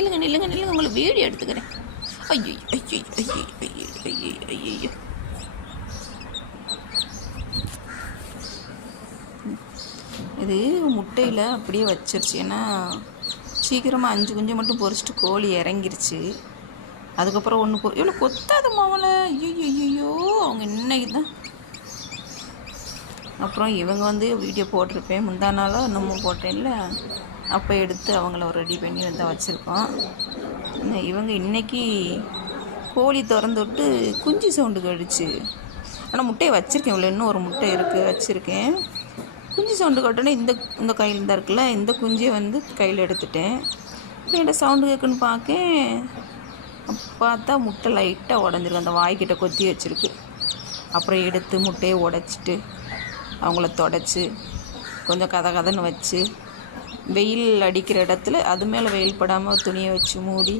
நில்லுங்க நில்லுங்க நில்லுங்க உங்களை வீடியோ எடுத்துக்கிறேன். ஐயோ ஐயோ ஐயோ ஐயோ ஐயோ ஐயோ இது முட்டையில் அப்படியே வச்சிருச்சு. ஏன்னா சீக்கிரமாக அஞ்சு குஞ்சு மட்டும் பொரிச்சிட்டு கோழி இறங்கிருச்சு. அதுக்கப்புறம் ஒன்று கொ இவ்வளோ கொத்தாது மாவளை ஐயோ ஐயோ அவங்க இன்னைக்கு தான் அப்புறம் இவங்க வந்து வீடியோ போட்டிருப்பேன். முந்தா நாளாக இன்னமும் போட்டேன்ல. அப்போ எடுத்து அவங்கள ரெடி பண்ணி வந்து வச்சுருக்கோம். இவங்க இன்னைக்கு கோழி திறந்து விட்டு குஞ்சு சவுண்டு கழிச்சு ஆனால் முட்டையை வச்சுருக்கேன். இவ்வளோ இன்னும் ஒரு முட்டை இருக்குது வச்சுருக்கேன். குஞ்சு சவுண்டு கட்டோன்னே இந்த இந்த கையில் தான் இருக்குல்ல இந்த குஞ்சியை வந்து கையில் எடுத்துட்டேன். இப்போ என்ன சவுண்டு கேட்குன்னு பார்க்கேன். பார்த்தா முட்டை லைட்டாக உடஞ்சிருக்கு. அந்த வாய்க்கிட்ட கொத்தி வச்சுருக்கு. அப்புறம் எடுத்து முட்டையை உடச்சிட்டு அவங்கள தொடச்சி கொஞ்சம் கதை கதைன்னு வச்சு வெயில் அடிக்கிற இடத்துல அது மேலே வெயில் படாமல் துணியை வச்சு மூடி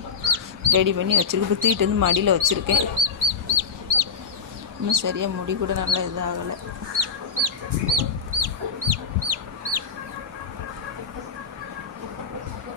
ரெடி பண்ணி வச்சுருக்கேன் இப்போ தூக்கிட்டு வந்து மடியில் வச்சுருக்கேன். இன்னும் சரியாக முடி கூட நல்லா இதாகலை.